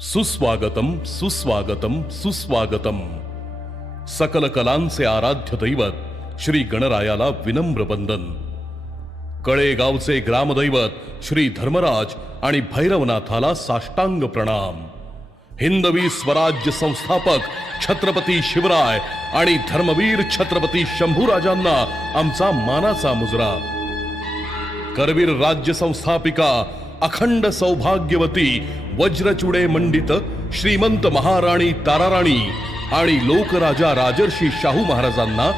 सुस्वागतम सुस्वागतम सुस्वागतम। सकल कलांचे आराध्य दैवत श्री गणरायाला विनम्र वंदन। कळेगावचे ग्रामदैवत श्री धर्मराज आणि भैरवनाथाला साष्टांग प्रणाम। हिंदवी स्वराज्य संस्थापक छत्रपती शिवराय आणि धर्मवीर छत्रपती शंभूराजांना आमचा मानाचा मुजरा। करवीर राज्य संस्थापिका अखंड सौभाग्यवती वज्रचुडे मंडित श्रीमंत महाराणी ताराराणी आणि लोकराजा राजर्षी शाहू महाराजांना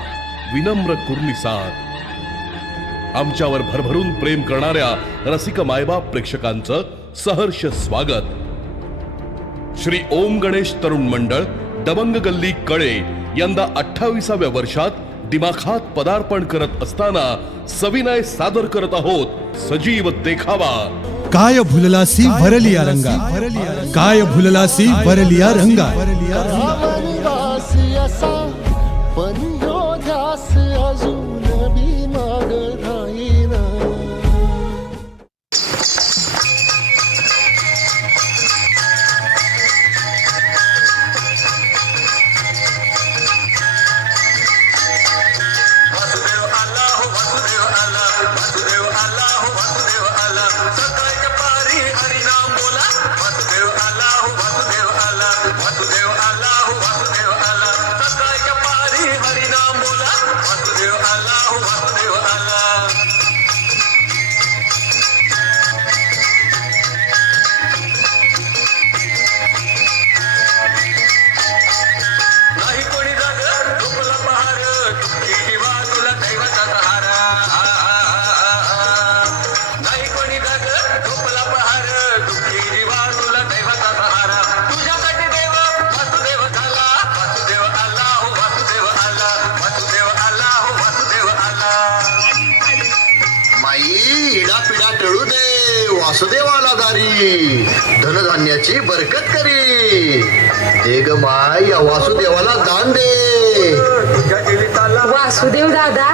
विनम्र कुर्निसाद आमच्यावर भरभरून प्रेम करणाऱ्या रसिक मायबाप प्रेक्षकांचं सहर्ष स्वागत. श्री ओम गणेश तरुण मंडळ दबंग गल्ली कळे यंदा अठ्ठावीसाव्या वर्षात दिमाखात पदार्पण करत असताना सविनय सादर करत आहोत सजीव देखावा. काय भुललासी भरलिया रंगा। काय भुललासी भरलिया रंगा। वनवासी असा पण धनधान्याची बरकत करी. दे ग माय या वासुदेवाला दान दे. वासुदेव दादा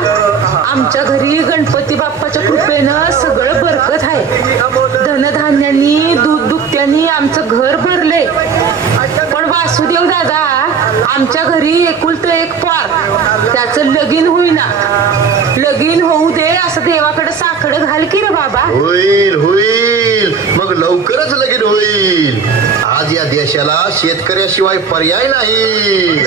आमच्या घरी गणपती बाप्पाच्या कृपेनं सगळं बरकत आहे. धनधान्यांनी दूध दुभत्यांनी आमचं घर भरले पण वासुदेव दादा आमच्या घरी एकुलतं एक पार. त्याचं लगीन होईना. लगीन होऊ दे असं देवाकडे साखड घाल की रे बाबा. होईल होईल. मग लवकरच लगीन होईल. आज या देशाला शेतकऱ्याशिवाय पर्याय नाही.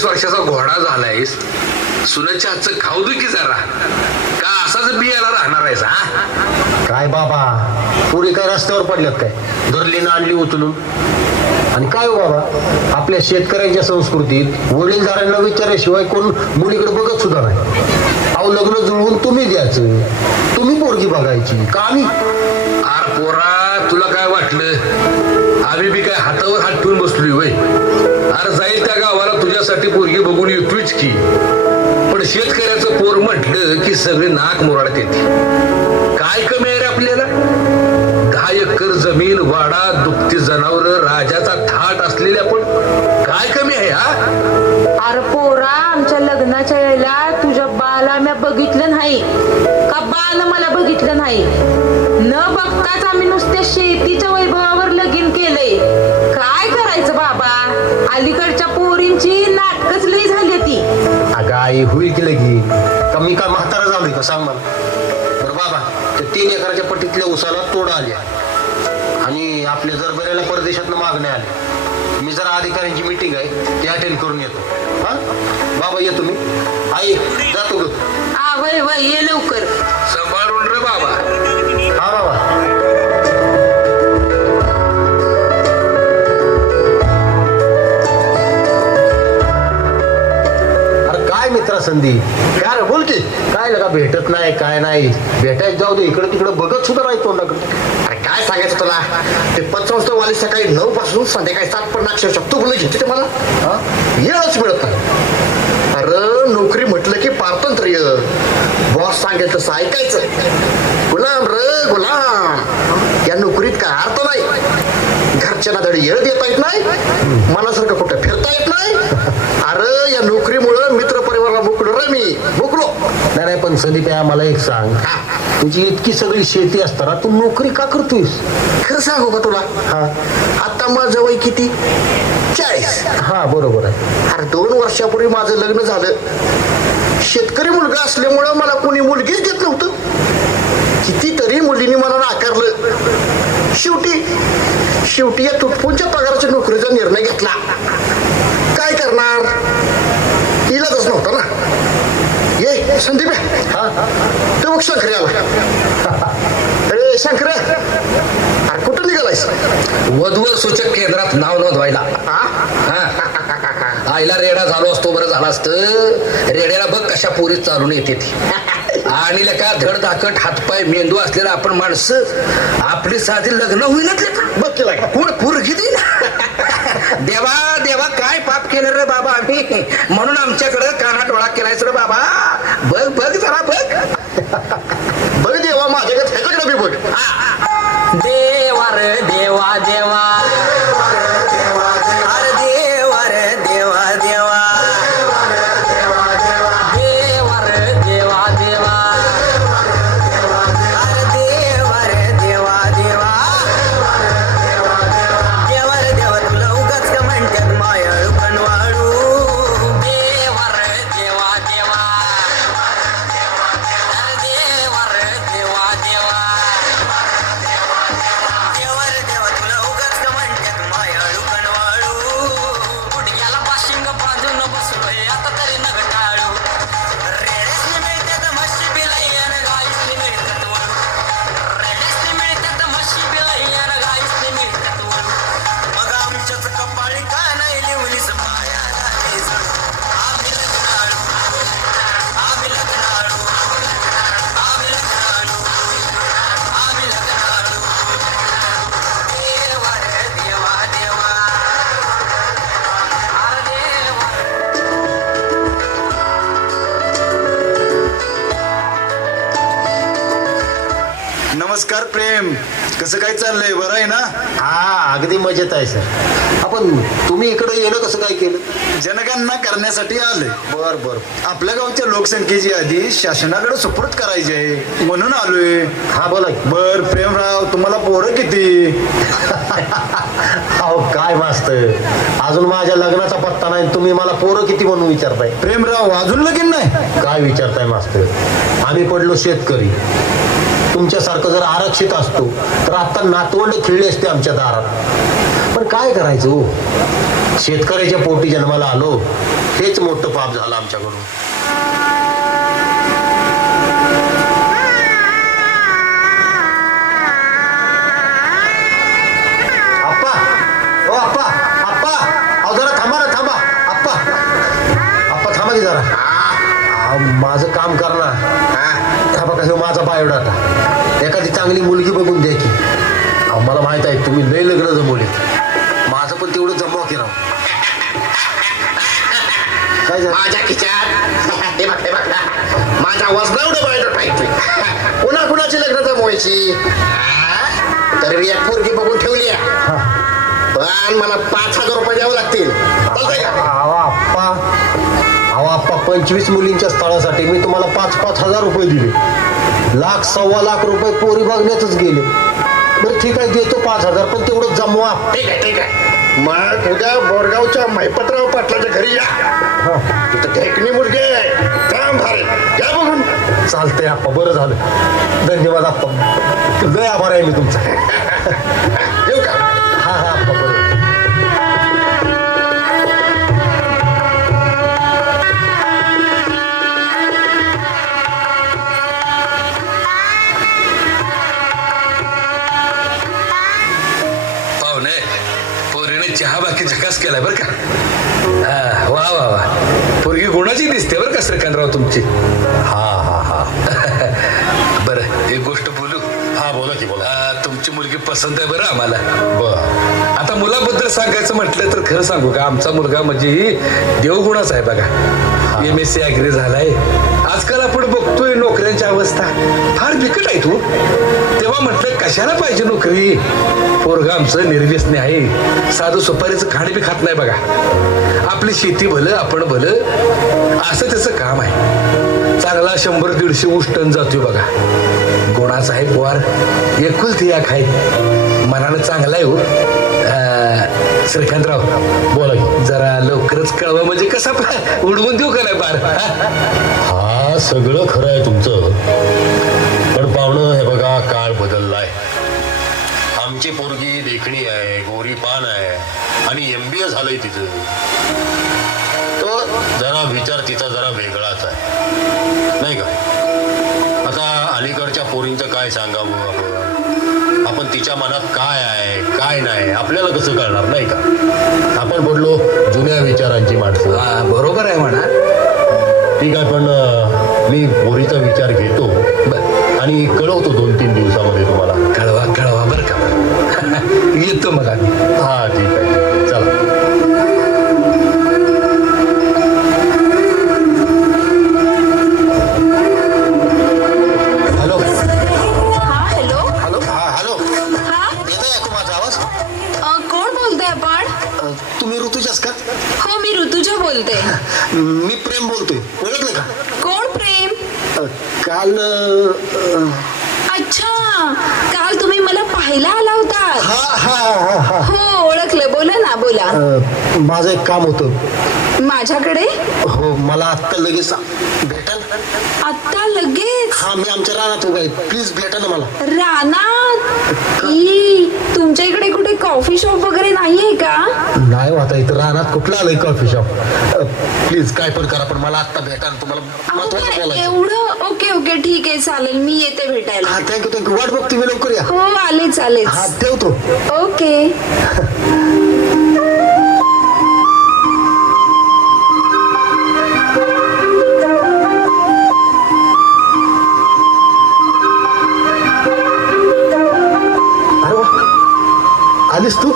पस्तीस वर्षाचा घोडा झालायस सुनाच्या हातचं खाऊ दे की जरा. का असाच बियाला राहणार आहेस हा? काय बाबा? पुरी काय रस्त्यावर पडल्यात काय? धरलीनं आणली उचलून. आणि काय हो बाबा? आपल्या शेतकऱ्यांच्या संस्कृतीत वडीलधाऱ्यांना विचारल्याशिवाय कोण मुलीकडे बघत सुद्धा नाही. अहो लग्न जुळवून तुम्ही द्यायचं. तुम्ही पोरगी बघायची. का आम्ही? आर पोरा तुला काय वाटलं? आम्ही बी काय हातावर हात ठेवून बसलोय वय अरे जाईल त्या गावाला तुझ्यासाठी पोरगी बघून येतोयच की. पण शेतकऱ्याचं पोर म्हटलं की सगळे नाक मोराडत येते काय कमी आहे रे आपल्याला? दहा एकर जमीन वाडा दुपती जनावर राजाचा थाट असलेल्या पण काय कमी आहे हा? अरे पोरा आमच्या लग्नाच्या वेळेला तुझ्या बाला मी बघितलं नाही. का बाल मला बघितलं नाही? न बघताच आम्ही नुसत्या शेतीच्या वैभव आई होईल की लगी. का मी काय म्हातारा झालोय का? सांग मला. बरं बाबा ते तीन एकराच्या पट्टीतल्या उसाला तोड आल्या आणि आपल्या जरबऱ्याला परदेशातनं मागण्या आल्या. मी जरा अधिकाऱ्यांची मिटिंग आहे ती अटेंड करून येतो. हा? बाबा येतो मी. आई जातो ग. वय वय ये लवकर. संधी. काय रे बोल की. काय लगा भेटत नाही काय नाही. भेटायच जाऊ दे इकडे तिकडे बघत सुद्धा नाही तोंडाकडे अरे काय सांगायचं तुला? ते पंचवाजता वाले सकाळी नऊ पासून संध्याकाळी सात पण अक्षर शकतो बोलू घेते ते मला? हा? वेळच मिळत नाही. अरे पारतंत्र्य. बॉस सांगेल तसं ऐकायचं. गुलाम र गुलाम. या नोकरीत काय अर्थ नाही. घरच्यांना धडी येळ देता येत नाही. मनासारखं कुठं फिरता येत नाही. अरे या नोकरीमुळं मित्र परिवाराला मुकलो रे मी मुकलो नाही नाही पण संदीप या मला एक सांग. तुझी इतकी सगळी शेती असताना तू नोकरी का करतोयस? खरं सांगू का तुला? हा. आता माझं वय किती? चाळीस. हा बरोबर आहे. अरे दोन वर्षापूर्वी माझं लग्न झालं. शेतकरी मुलगा असल्यामुळं मला कोणी मुलगीच देत नव्हतं. कितीतरी मुलींनी मला नाकारलं. शेवटी शेवटी या तुटपुंच्या पगाराच्या नोकरीचा निर्णय घेतला. काय करणार? इलाजच नव्हता ना. ये संदीप. हा? तो मग शंकरे आला अरे शंकर. अरे कुठं निघालायस? वधूवर सूचक केंद्रात नाव नोंदवायला. हा? हा. आईला रेडा झालो असतो बरं झालं असतं. रेड्याला बघ कशा पोरीत चालून येते ती. आणि का धड धाकट हातपाय मेंदू असलेला आपण माणसं आपली साधी लग्न का? कोण पोरगी देईन देवा देवा काय पाप केलं रे बाबा आम्ही? म्हणून आमच्याकडं काना डोळा केलायच रे बाबा. बघ बघ जरा बघ. बघ देवा माझ्याकडे बघ. देवा रे देवा देवा. नमस्कार प्रेम. कसं काय चाललंय? बरं आहे ना? हा अगदी मजेत आहे सर आपण तुम्ही इकडे येणं कसं काय केलं? जनगणना करण्यासाठी आले बर बर. आपल्या गावच्या लोकसंख्येची यादी शासनाकडे सुपूर्द करायची आहे. म्हणून आलोय. हा बोला की. बर प्रेमराव तुम्हाला पोरं किती? अहो काय मास्तर अजून माझ्या लग्नाचा पत्ता नाही तुम्ही मला पोरं किती म्हणून विचारताय? प्रेमराव अजून लगीन नाही? काय विचारताय मास्तर? आम्ही पडलो शेतकरी. तुमच्यासारखं जर आरक्षित असतो तर आता नातवंड खेळले असते आमच्या दारात. पण काय करायचं हो? शेतकऱ्याच्या पोटी जन्माला आलो हेच मोठं पाप झालं आमच्याकडून. आप्पा ओ आप्पा आप्पा अहो जरा थांबा ना थांबा. आप्पा आप्पा थांबा की जरा. अहो, माझं काम करणार हा. बघा हे माझा बायोडाटा चांगली मुलगी बघून द्या की. मला माहीत आहे तुम्ही लय लग्न जमवले. माझं पण तेवढं जमवा की राव. काय झालं? माझ्या खिच्यात हे बघ हे बघ माझा वजनावडं बायोडाटा टाकतोय कुणा कुणाची लग्न जमवायची? तर मी एक पोरगी बघून ठेवली आहे. पण मला पाच हजार रुपये द्यावे लागतील. पंचवीस मुलींच्या स्थळासाठी मी तुम्हाला पाच पाच हजार रुपये दिले. लाख सव्वा लाख रुपये पोरी बघण्यातच गेले. बरं ठीक आहे देतो पाच हजार पण तेवढं जमवा. ठीक आहे ठीक आहे. मग उद्या बोरगावच्या महिपतराव पाटलाच्या घरी या. हा. तिथं ढेकणी मुलगी आहे. काम भारे. या बघून. चालतंय आप्पा बरं झालं. धन्यवाद आप्पा. लय आभार आहे मी तुमचा. झकास केलाय बरं का? हा, वा वा वा. पोरगी गुणाची दिसते बरं का श्रीकांतराव तुमची? हा हा हा. बरं एक गोष्ट बोलू? हा बोला की बोला. आ, तुमची मुलगी पसंत आहे बरं आम्हाला. बर. आता मुलाबद्दल सांगायचं म्हटलं तर खरं सांगू का आमचा मुलगा म्हणजे देवगुणाच आहे बघा. एम एस सी अग्री झालाय. आजकाल आपण बघतोय नोकऱ्यांची अवस्था. फार बिकट आहे तू. तेव्हा म्हटलं कशाला पाहिजे नोकरी? पोरगा आमचं निर्व्यसनी आहे. साधं सुपारीचं खाणे बी खात नाही बघा. आपली शेती भलं आपण भलं. असं त्याचं काम आहे. चांगला शंभर दीडशे ऊस टन जातोय बघा. गुणाचा आहे पोहार. एकुलती या खाय मनानं चांगला आहे हो. श्रीकांतराव बोला. जरा लवकरच कळवा म्हणजे कसा उडवून देऊ का नाही बार? हा सगळं खरं आहे तुमचं. पण पाहुणं हे काळ बदललाय. आमची पोरगी देखणी आहे गोरी पान आहे आणि एम बी ए झालंय तिचं. तो जरा विचार तिचा जरा वेगळाच आहे. नाही का? आता अलीकडच्या पोरींचं काय सांगावं आपण? आपण तिच्या मनात काय आहे काय नाही आपल्याला कसं कळणार नाही का? आपण बोललो जुन्या विचारांची माणसं. बरोबर आहे म्हणा. ठीक आहे पण मी पोरीचा विचार घेतो. आणि कळवतो दोन तीन दिवसामध्ये तुम्हाला. कळवा कळवा बरं का येतो मग आम्ही हा ठीक आहे चला. हॅलो. हा हॅलो. हॅलो हा हॅलो. हा? येतोय ऐकू माझा आवाज? अ, कोण बोलतोय आपण? अं, तुम्ही ऋतुजाच का? हो मी ऋतुजा बोलते. मी प्रेम बोलतोय. ओळखलं का? कोण प्रेम? अं, काल अच्छा काल तुम्ही मला पाहायला आला होता. हा हा हा हा. हो ओळखलं. बोला ना बोला. अं, माझं एक काम होतं. माझ्याकडे? हो मला आत्ता लगेच भेटाल. आत्ता लगेच. हा मी आमच्या रानात उभा आहे. प्लीज भेटा ना मला. रानात? ई तुमच्या इकडे कुठे कॉफी शॉप वगैरे नाहीये का? नाही हो, आता इथं रानात कुठलं आलंय कॉफी शॉप प्लीज काय पण करा पण मला आत्ता भेटा ना. तुम्हाला अहो, महत्वाचं काय बोलायचं. एवढं ओके ओके ठीक आहे चालेल. मी येते भेटायला. हा थँक्यू थँक्यू वाट बघ तुम्ही लवकर या. हो आलेच आलेच. हा ठेवतो. ओके. आलीस तू?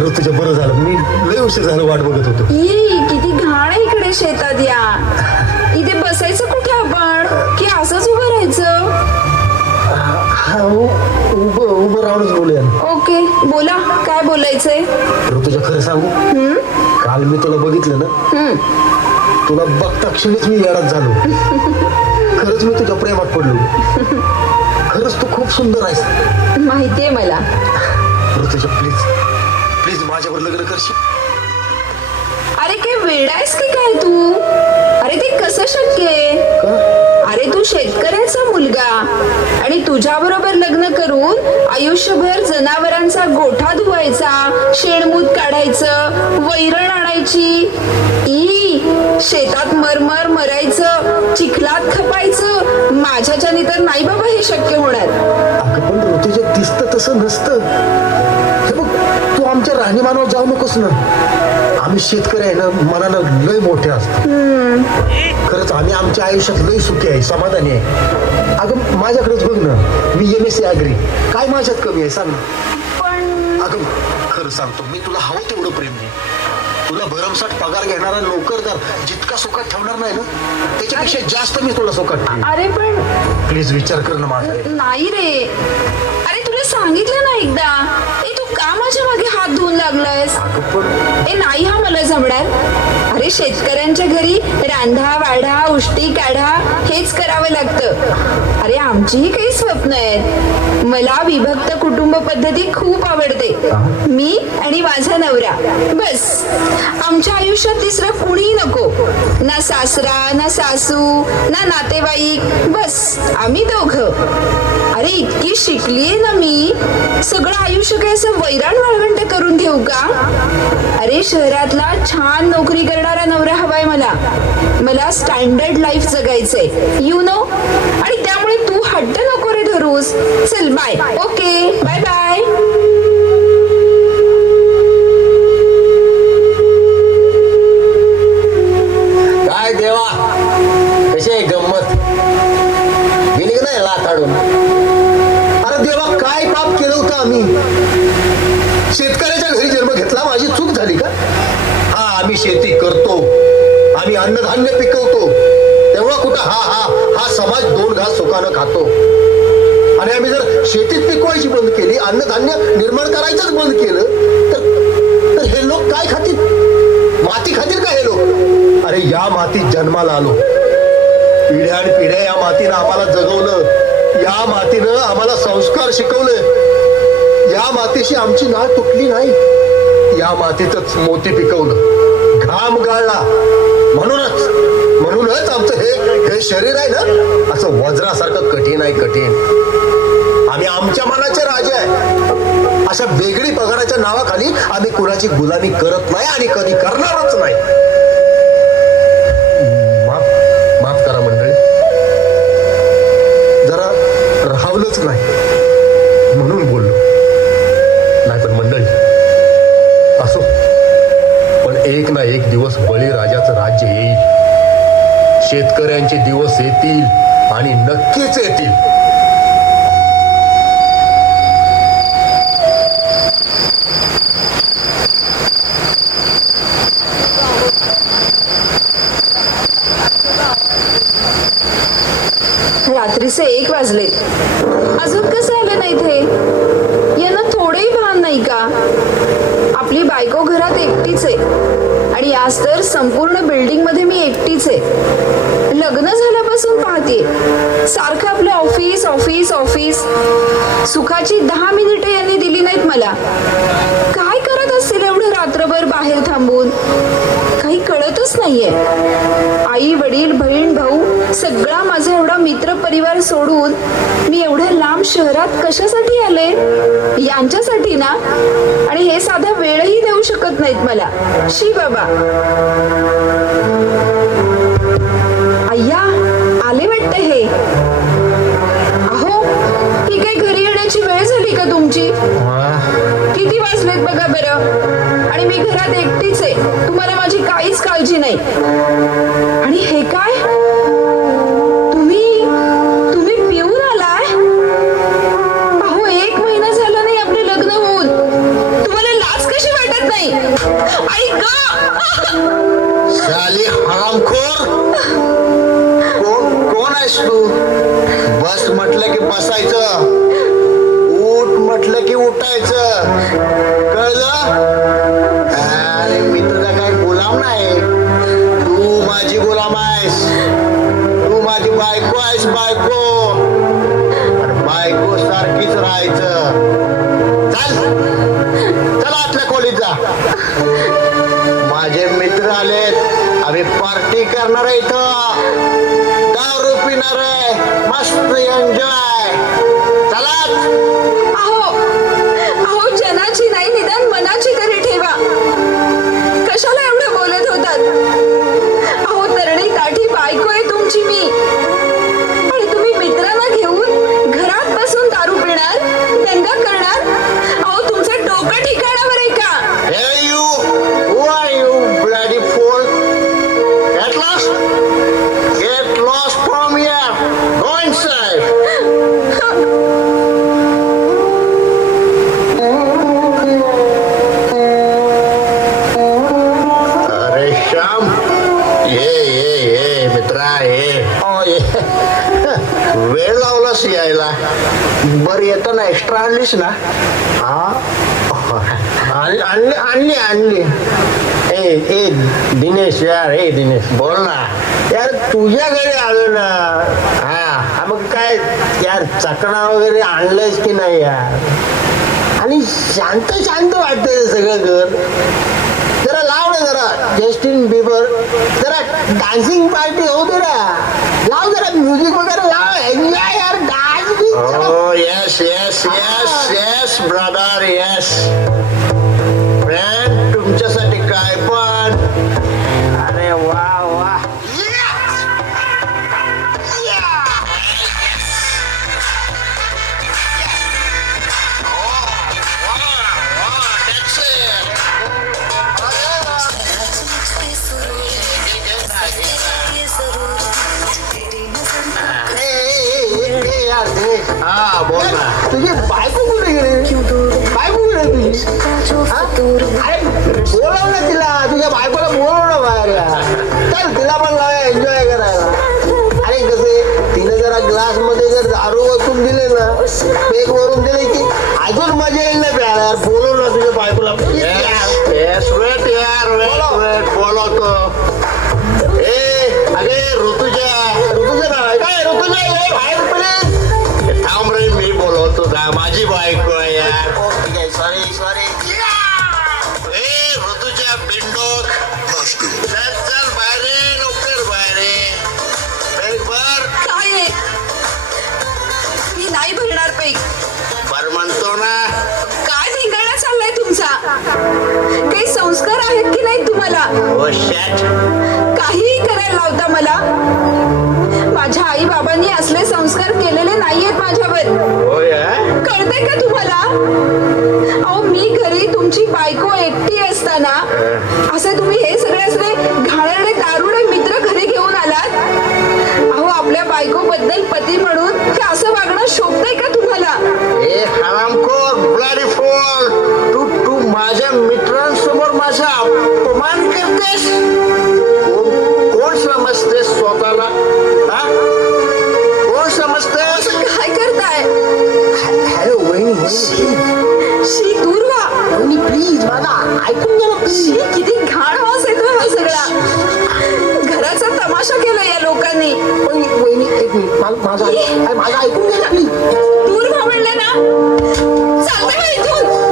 ऋतुच्या बरं झालं. मी लय उशीर झालं वाट बघत होतो. ई किती घाण आहे इकडे शेतात या. इथे बसायचं कुठे आपण? की असंच उभं राहायचं? उभं उभं राहूनच बोलूया ओके बोला. काय बोलायचंय? ऋतुजा खरं सांगू? काल मी तुला बघितलं ना. तुला बघता क्षणीच मी येडात झालो. खरंच मी तुझ्या प्रेमात पडलो. खरंच तू खूप सुंदर आहेस. माहितीये मला. ऋतुजा प्लीज प्लीज माझ्यावर लग्न करशील? अरे काय वेडायस की काय तू? अरे ते कसं शक्य आहे? का? अरे तू शेतकऱ्याचा मुलगा. आणि तुझ्या बरोबर लग्न करून आयुष्यभर जनावरांचा गोठा धुवायचा शेणमूत काढायचं वैरण आणायची. ई शेतात मरमर मरायचं चिखलात खपायचं. माझ्याच्याने तर नाही बाबा हे शक्य होणार. पण ऋतुजा दिसत तसं नसतं. हे बघ आमच्या राहणीमानावर जाऊ नकोस ना. आम्ही शेतकरी आहे ना मनानं लय मोठे असतो. खरंच आम्ही आमच्या आयुष्यात लय सुखी आहे समाधानी आहे. अगं माझ्याकडेच बघ ना मी एम एस सी अग्री काय माझ्यात कमी आहे सांग ना. अगं खरं सांगतो मी तुला हवं तेवढं प्रेम दे तुला भरमसाठ पगार घेणारा नोकरदार जितका सुखात ठेवणार नाही ना त्याच्यापेक्षा जास्त मी तुला सुखात ठेवेन. अरे पण प्लीज विचार कर ना माझा नाही रे. अरे तुला सांगितलं ना एकदा. का माझ्या मागे हात धुवून लागलायस? ए नाही हा मला जमणार. अरे शेतकऱ्यांच्या घरी रांधा वाढा उष्टी काढा हेच करावं लागतं. अरे आमचीही काही स्वप्न आहेत. मला विभक्त कुटुंब पद्धती खूप आवडते. मी आणि माझा नवरा. बस. आमच्या आयुष्यात तिसरं कुणीही नको. ना सासरा ना सासू ना नातेवाईक. बस. आम्ही दोघं. अरे इतकी शिकलीये ना मी. सगळं आयुष्य काय असं वैराण वाळवंट करून घेऊ का? अरे शहरातला छान नोकरी करणारा नवरा हवाय मला. मला स्टँडर्ड लाईफ जगायचंय. यु नो आणि त्यामुळे तू हट्ट नको रे धरूस. चल बाय ओके बाय बाय काय देवा? कशी आहे गंमत? गेली का नाही लाथ काढून आम्ही. शेतकऱ्याच्या घरी जन्म घेतला माझी चूक झाली का? हा आम्ही शेती करतो. आम्ही अन्नधान्य पिकवतो. तेव्हा कुठं हा हा हा समाज दोन घास सुखानं खातो. आणि आम्ही जर शेतीत पिकवायची बंद केली अन्नधान्य निर्माण करायचंच बंद केलं तर तर हे लोक काय खातील? माती खातील का हे लोक? अरे या मातीत जन्माला आलो. पिढ्या आणि पिढ्या या मातीनं आम्हाला जगवलं. या मातीनं आम्हाला संस्कार शिकवले. या मातीशी आमची नाळ तुटली नाही. या मातीतच मोती पिकवलं. घाम गाळला. म्हणूनच म्हणूनच आमचं हे हे शरीर आहे ना असं वज्रासारखं कठीण आहे कठीण. आम्ही आमच्या मनाचे राजे आहे. अशा वेगळी पगाराच्या नावाखाली आम्ही कुणाची गुलामी करत नाही आणि कधी करणारच नाही. माफ माफ करा मंडळी. जरा राहवलंच नाही. येईल शेतकऱ्यांचे दिवस येतील आणि नक्कीच येतील. पूर्ण बिल्डिंगमध्ये मी एकटीच आहे. लग्न झाल्यापासून पाहते सारखं आपलं ऑफिस ऑफिस ऑफिस सुखाची दहा मिनिटे यांनी दिली नाहीत मला. काय करत असतील एवढं रात्रभर बाहेर थांबून? काही कळतच नाहीये. आई वडील बहीण भाऊ सगळा माझा एवढा मित्र परिवार सोडून मी एवढ्या लांब शहरात कशासाठी आले? यांच्यासाठी ना? आणि हे साधा वेळही देऊ शकत नाहीत मला. शी बाबा. अय्या आले वाटते हे? अहो ही काही घरी येण्याची वेळ झाली का तुमची? किती वाजलेत बघा बरं? आणि मी घरात एकटीच आहे. तुम्हाला माझी काहीच काळजी नाही. आणि हे काय? ए दिनेश यार ए दिनेश बोल ना. यार तुझ्या घरी आलो ना. हा मग काय यार चकणा वगैरे आणलंयस की नाही यार? आणि शांत शांत वाटतंय सगळं घर. जरा लाव ना जरा जस्टिन बिबर जरा डान्सिंग पार्टी होऊ दे ना. लाव जरा म्युझिक वगैरे लाव. एन्जॉय यार dance yes yes yes yes brother yes Aarti हा बोल ना. तुझी बायको कुठे गेली? बायको कुठे तुझी? हा? अरे बोलव ना तिला. तुझ्या बायकोला बोलव ना बाहेर. चल तिला पण लावा एन्जॉय करायला. अरे कसे तिने जरा ग्लासमध्ये जर दारू वचून दिले ना पेक वरून दिले की अजून मजा येईल ना प्याला यार बोलव तुझ्या बायकोला. Please यार. येस वेट ए अरे ऋतुजा. थांब रे मी बोलवतो का माझी बायको आहे यार ठीक आहे सॉरी सॉरी ए ऋतूच्या बिंडोत चल चल बाहेर लवकर बाहेर ये. पेग काय मी नाही भरणार पैक भर म्हणतो ना काय धिंगाणा चाललाय तुमचा संस्कार आहेत की नाही तुम्हाला? ओ शॅट काहीही करायला लावता मला? माझ्या आई बाबांनी असले संस्कार केलेले नाहीयेत माझ्यावर. या कळते का तुम्हाला? अहो मी घरी तुमची बायको एकटी असताना असे तुम्ही हे सगळे असले घाणेरडे दारुडे मित्र घरी घेऊन आलात? अहो आपल्या बायको बद्दल पती म्हणून हे असं वागणं शोभतंय का तुम्हाला? माझ्या मित्रांसमोर माझा अपमान करतेस? कोण समजतेस स्वतःला? हा? कोण समजतेस? काय करताय? हॅलो वहिनी शी दूर व्हा. वहिनी प्लीज माझा ऐकून घ्या ना शी प्लीज किती घाण वास येतोय हा सगळा. घराचा तमाशा केला या लोकांनी. वहिनी वहिनी एक मिनिट. माझा माझा ऐकून घ्या ना प्लीज दूर व्हा म्हणलं ना. चालते का इथून.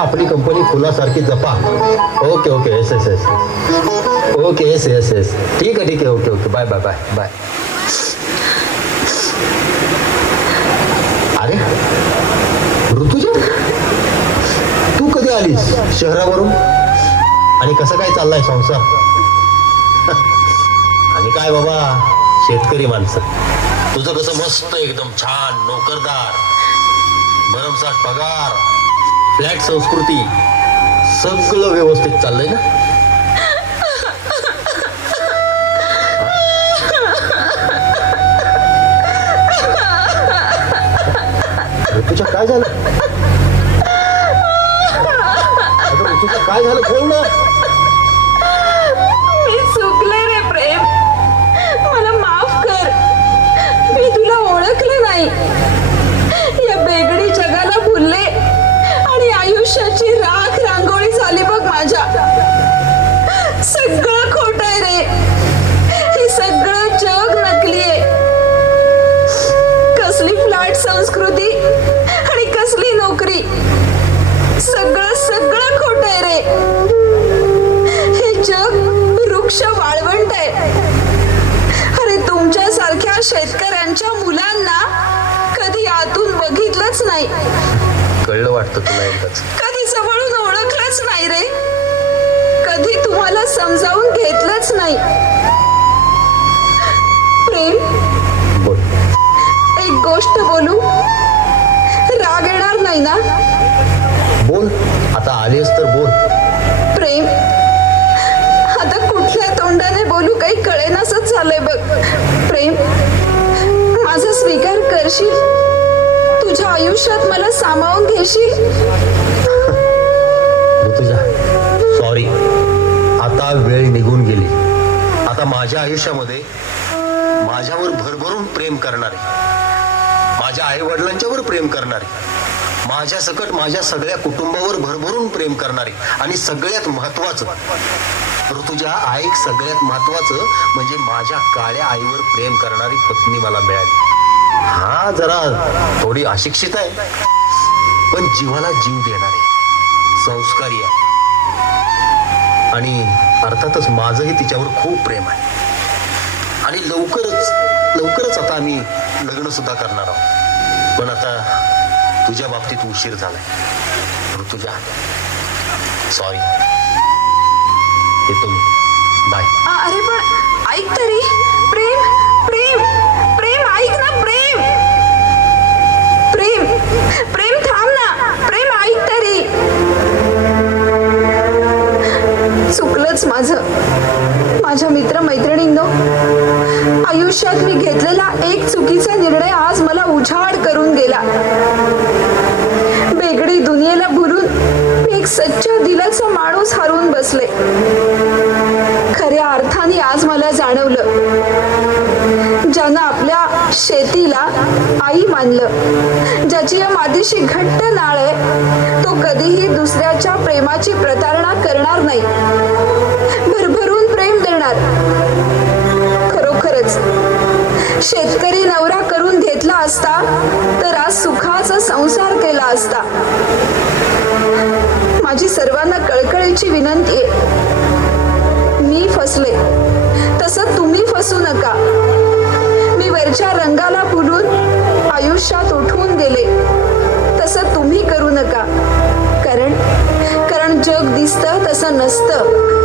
आपली कंपनी फुलासारखी जपा. Okay okay yes yes yes okay yes yes yes ठीक आहे ठीक आहे. Okay okay bye bye bye bye अरे ऋतुजा? तू कधी आलीस शहरावरून? आणि कसं काय चाललाय संसार? आणि काय बाबा शेतकरी माणसं. तुझं कसं मस्त एकदम छान नोकरदार भरमसाठ पगार. फ्लॅट संस्कृती सगळं व्यवस्थित चाललंय ना? काय झालं? तुझं काय झालं? बोल ना. बोल. आता आलीस तर बोल. प्रेम आता कुठल्या तोंडाने बोलू काही कळेनासच झालंय बघ. प्रेम माझा स्वीकार करशील? तुझ्या आयुष्यात मला सामावून घेशील? ऋतुजा सॉरी आता वेळ निघून गेली. आता माझ्या आयुष्यामध्ये माझ्यावर भरभरून प्रेम करणारे माझ्या आई वडिलांच्यावर प्रेम करणारे माझ्या सकट माझ्या सगळ्या कुटुंबावर भरभरून प्रेम करणारे आणि सगळ्यात महत्वाचं ऋतुजा आईक सगळ्यात महत्वाचं म्हणजे माझ्या काळ्या आईवर प्रेम करणारी पत्नी मला मिळाली. हा जरा थोडी अशिक्षित आहे पण जीवाला जीव देणारे संस्कारी आहे. आणि अर्थातच माझंही तिच्यावर खूप प्रेम आहे. आणि लवकरच लवकरच आता आम्ही लग्न सुद्धा करणार आहोत. पण आता तुझ्या बाबतीत उशीर झालाय. ऋतुजा. सॉरी बाय अरे पण ऐक तरी. प्रेम प्रेम प्रेम ऐक ना प्रेम. प्रेम प्रेम थांब ना. प्रेम ऐक तरी. चुकलंच माझं. माझ्या मित्रमैत्रिणींनो आयुष्यात मी घेतलेला एक चुकीचा निर्णय आज मला उजाड करून गेला. वेगळी दुनियेला भुलून मी एक सच्चा दिलाचा माणूस हरून बसले. खऱ्या अर्थाने आज मला जाणवलं. ज्यानं आपल्या शेतीला आई मानलं ज्याची या मातीशी घट्ट नाळ आहे तो कधीही दुसऱ्याच्या प्रेमाची प्रतारणा करणार नाही. भरभरून प्रेम देणार. शेतकरी नवरा करून घेतला असता तर आज सुखाचा संसार केला असता. माझी सर्वांना कळकळीची विनंती आहे. मी फसले. तसं तुम्ही फसू नका. मी वरच्या रंगाला भुलून आयुष्यात उठवून गेले. तसं तुम्ही करू नका. कारण कारण जग दिसतं तसं नसतं.